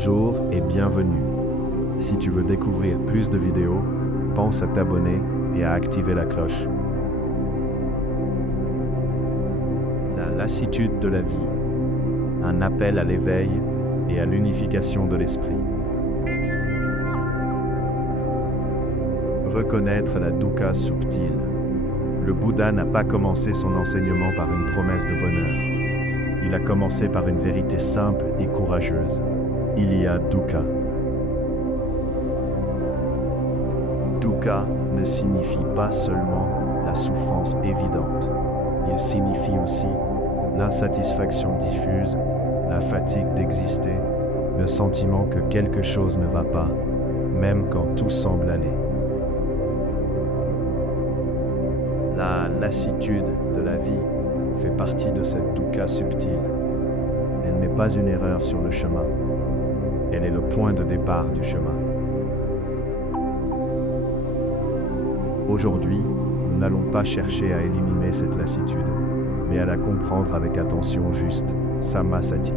Bonjour et bienvenue. Si tu veux découvrir plus de vidéos, pense à t'abonner et à activer la cloche. La lassitude de la vie, un appel à l'éveil et à l'unification de l'esprit. Reconnaître la dukkha subtile. Le Bouddha n'a pas commencé son enseignement par une promesse de bonheur. Il a commencé par une vérité simple et courageuse. Il y a dukkha. Dukkha ne signifie pas seulement la souffrance évidente. Il signifie aussi l'insatisfaction diffuse, la fatigue d'exister, le sentiment que quelque chose ne va pas, même quand tout semble aller. La lassitude de la vie fait partie de cette dukkha subtile. Elle n'est pas une erreur sur le chemin. Elle est le point de départ du chemin. Aujourd'hui, nous n'allons pas chercher à éliminer cette lassitude, mais à la comprendre avec attention juste, sammasati.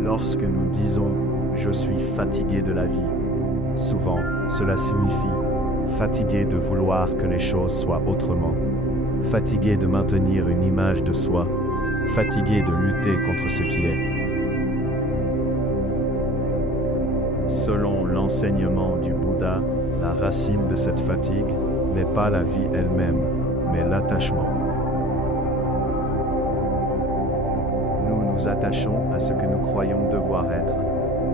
Lorsque nous disons « je suis fatigué de la vie », souvent cela signifie fatigué de vouloir que les choses soient autrement, fatigué de maintenir une image de soi, fatigué de lutter contre ce qui est. Selon l'enseignement du Bouddha, la racine de cette fatigue n'est pas la vie elle-même, mais l'attachement. Nous nous attachons à ce que nous croyons devoir être,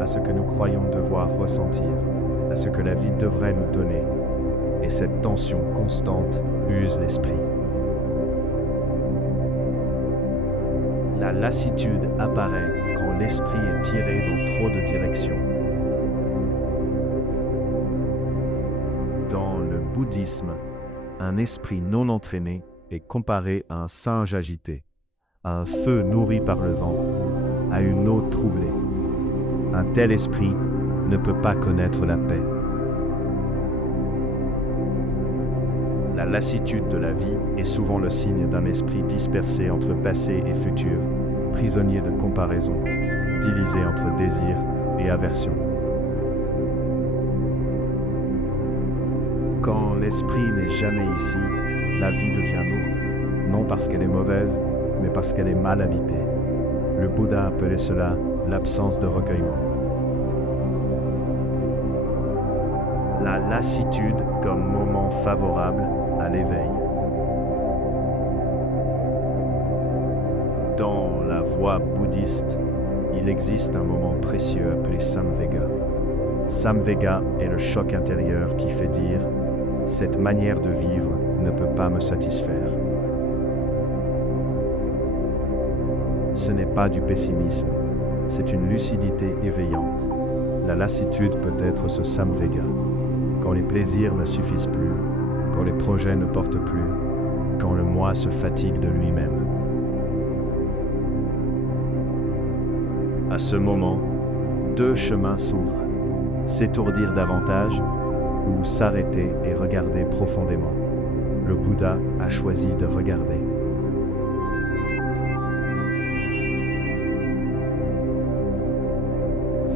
à ce que nous croyons devoir ressentir, à ce que la vie devrait nous donner. Et cette tension constante use l'esprit. La lassitude apparaît quand l'esprit est tiré dans trop de directions. Dans le bouddhisme, un esprit non entraîné est comparé à un singe agité, à un feu nourri par le vent, à une eau troublée. Un tel esprit ne peut pas connaître la paix. La lassitude de la vie est souvent le signe d'un esprit dispersé entre passé et futur, prisonnier de comparaison, divisé entre désir et aversion. Quand l'esprit n'est jamais ici, la vie devient lourde, non parce qu'elle est mauvaise, mais parce qu'elle est mal habitée. Le Bouddha appelait cela l'absence de recueillement. La lassitude comme moment favorable à l'éveil. Dans la voie bouddhiste, il existe un moment précieux appelé Samvega. Samvega est le choc intérieur qui fait dire « cette manière de vivre ne peut pas me satisfaire ». Ce n'est pas du pessimisme, c'est une lucidité éveillante. La lassitude peut être ce Samvega. Quand les plaisirs ne suffisent plus, quand les projets ne portent plus, quand le moi se fatigue de lui-même. À ce moment, deux chemins s'ouvrent, s'étourdir davantage ou s'arrêter et regarder profondément. Le Bouddha a choisi de regarder.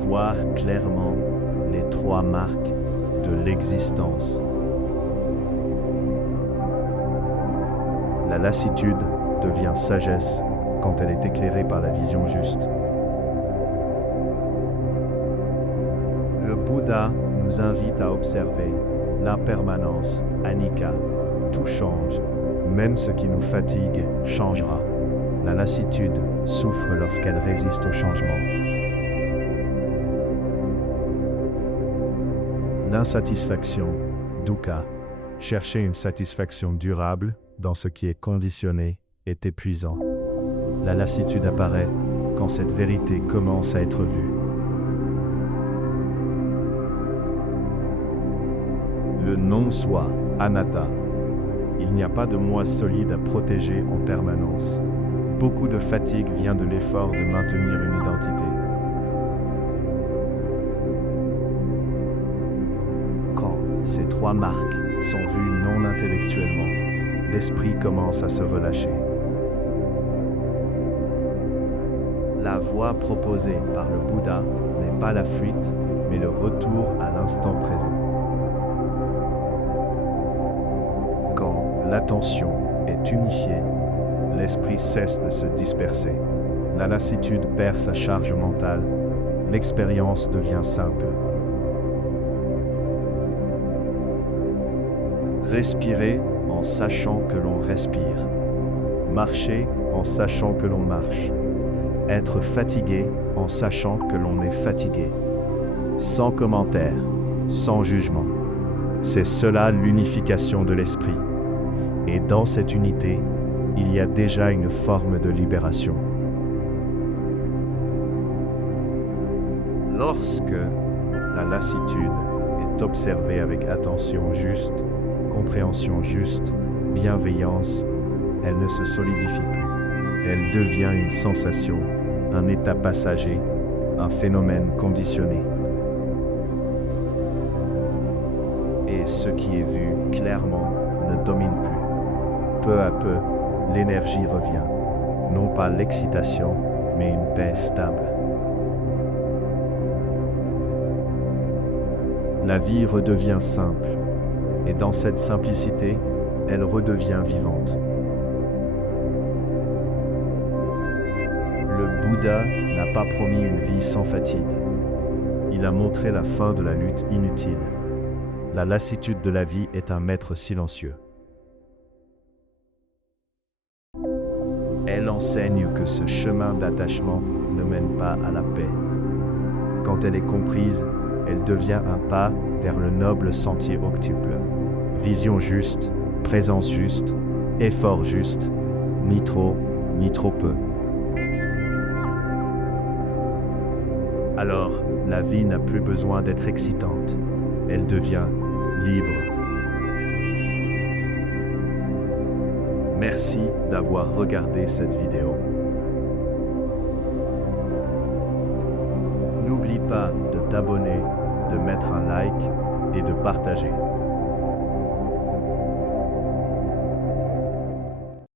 Voir clairement les trois marques de l'existence. La lassitude devient sagesse quand elle est éclairée par la vision juste. Le Bouddha nous invite à observer l'impermanence, anicca. Tout change, même ce qui nous fatigue changera. La lassitude souffre lorsqu'elle résiste au changement. L'insatisfaction, dukkha, chercher une satisfaction durable dans ce qui est conditionné est épuisant. La lassitude apparaît quand cette vérité commence à être vue. Le non-soi, anatta. Il n'y a pas de moi solide à protéger en permanence. Beaucoup de fatigue vient de l'effort de maintenir une identité. Quand ces trois marques sont vues non intellectuellement, l'esprit commence à se relâcher. La voie proposée par le Bouddha n'est pas la fuite, mais le retour à l'instant présent. Quand l'attention est unifiée, l'esprit cesse de se disperser. La lassitude perd sa charge mentale, l'expérience devient simple. Respirer en sachant que l'on respire. Marcher en sachant que l'on marche. Être fatigué en sachant que l'on est fatigué. Sans commentaire, sans jugement. C'est cela l'unification de l'esprit. Et dans cette unité, il y a déjà une forme de libération. Lorsque la lassitude est observée avec attention juste, compréhension juste, bienveillance, elle ne se solidifie plus. Elle devient une sensation, un état passager, un phénomène conditionné. Et ce qui est vu clairement ne domine plus. Peu à peu, l'énergie revient. Non pas l'excitation, mais une paix stable. La vie redevient simple. Et dans cette simplicité, elle redevient vivante. Le Bouddha n'a pas promis une vie sans fatigue. Il a montré la fin de la lutte inutile. La lassitude de la vie est un maître silencieux. Elle enseigne que ce chemin d'attachement ne mène pas à la paix. Quand elle est comprise, elle devient un pas vers le noble sentier octuple. Vision juste, présence juste, effort juste, ni trop peu. Alors, la vie n'a plus besoin d'être excitante. Elle devient libre. Merci d'avoir regardé cette vidéo. N'oublie pas de t'abonner, de mettre un like et de partager.